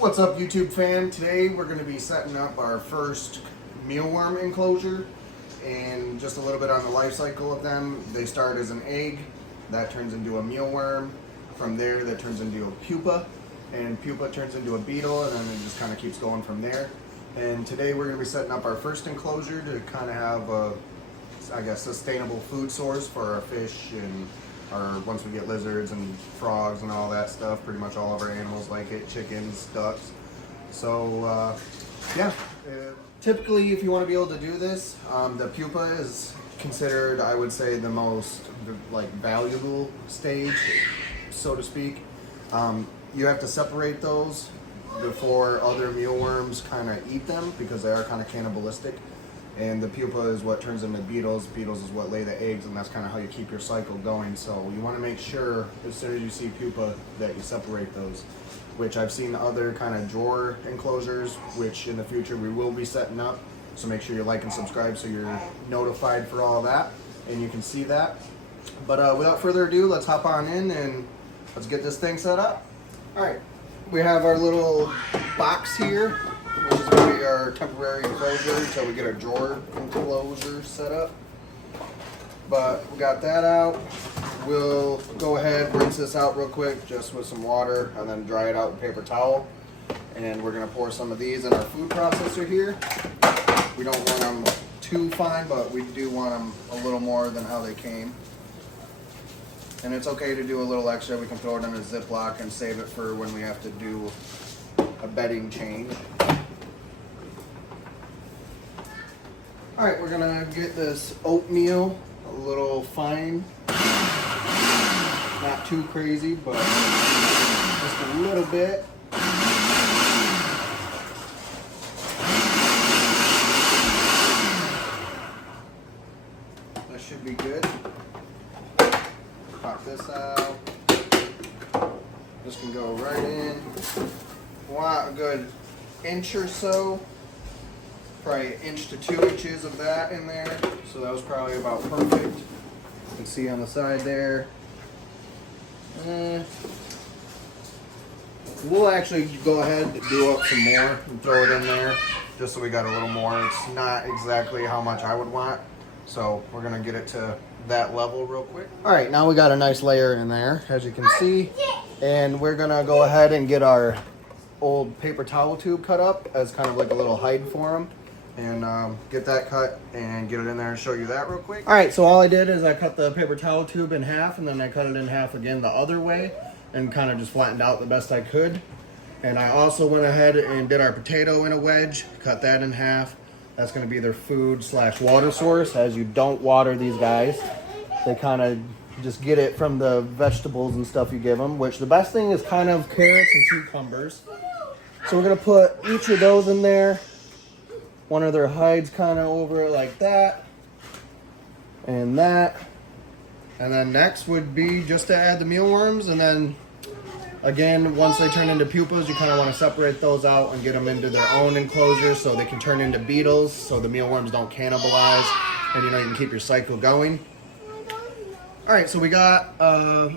What's up, YouTube fan? Today we're going to be setting up our first mealworm enclosure, and just a little bit on the life cycle of them. They start as an egg, that turns into a mealworm. From there, that turns into a pupa, and pupa turns into a beetle, and then it just kind of keeps going from there. And today we're going to be setting up our first enclosure to kind of have a, I guess, sustainable food source for our fish and once we get lizards and frogs and all that stuff. Pretty much all of our animals like it, chickens, ducks. So yeah, typically if you want to be able to do this, the pupa is considered, I would say, the most valuable stage, so to speak. You have to separate those before other mealworms kind of eat them, because they are kind of cannibalistic. And the pupa is what turns into beetles. Beetles is what lay the eggs, and that's kind of how you keep your cycle going. So you want to make sure as soon as you see pupa that you separate those, which I've seen other kind of drawer enclosures, which in the future we will be setting up. So make sure you like and subscribe so you're notified for all that and you can see that. But without further ado, let's hop on in and let's get this thing set up. All right, we have our little box here, which is going to be our temporary enclosure until we get our drawer enclosure set up. But we got that out. We'll go ahead, rinse this out real quick just with some water, and then dry it out with paper towel. And we're going to pour some of these in our food processor here. We don't want them too fine, but we do want them a little more than how they came. And it's okay to do a little extra. We can throw it in a Ziploc and save it for when we have to do a bedding change. All right, we're gonna get this oatmeal a little fine, not too crazy, but just a little bit. That should be good. Pop this out. This can go right in. Want a good inch or so. Probably 1 inch to 2 inches of that in there. So that was probably about perfect. You can see on the side there. We'll actually go ahead and do up some more and throw it in there, just so we got a little more. It's not exactly how much I would want, so we're gonna get it to that level real quick. All right, now we got a nice layer in there, as you can see. And we're gonna go ahead and get our old paper towel tube cut up as kind of like a little hide for them. And get that cut and get it in there and show you that real quick. All right, so all I did is I cut the paper towel tube in half, and then I cut it in half again the other way and kind of just flattened out the best I could. And I also went ahead and did our potato in a wedge, cut that in half. That's gonna be their food / water source, as you don't water these guys. They kind of just get it from the vegetables and stuff you give them, which the best thing is kind of carrots and cucumbers. So we're gonna put each of those in there. One of their hides kind of over it like that. And that. And then next would be just to add the mealworms. And then again, once they turn into pupas, you kind of want to separate those out and get them into their own enclosure so they can turn into beetles, so the mealworms don't cannibalize, and you can keep your cycle going. All right, so we got,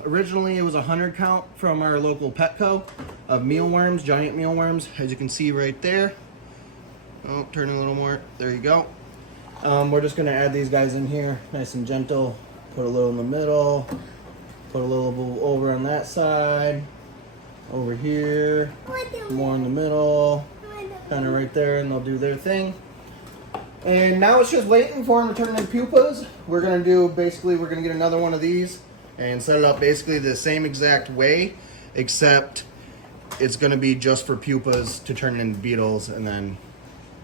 originally it was 100 count from our local Petco of mealworms, giant mealworms, as you can see right there. Oh, turn a little more. There you go. We're just going to add these guys in here, nice and gentle. Put a little in the middle. Put a little over on that side. Over here. More in the middle. Kind of right there, and they'll do their thing. And now it's just waiting for them to turn into pupas. We're going to get another one of these and set it up basically the same exact way, except it's going to be just for pupas to turn into beetles, and then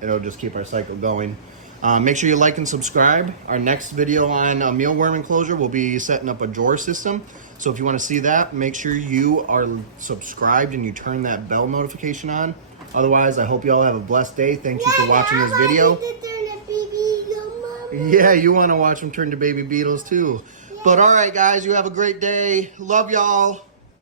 it'll just keep our cycle going. Make sure you like and subscribe. Our next video on a mealworm enclosure will be setting up a drawer system. So if you want to see that, make sure you are subscribed and you turn that bell notification on. Otherwise, I hope you all have a blessed day. Thank you for watching this video. Yeah, you want to watch them turn to baby beetles too. But all right, guys, you have a great day. Love y'all.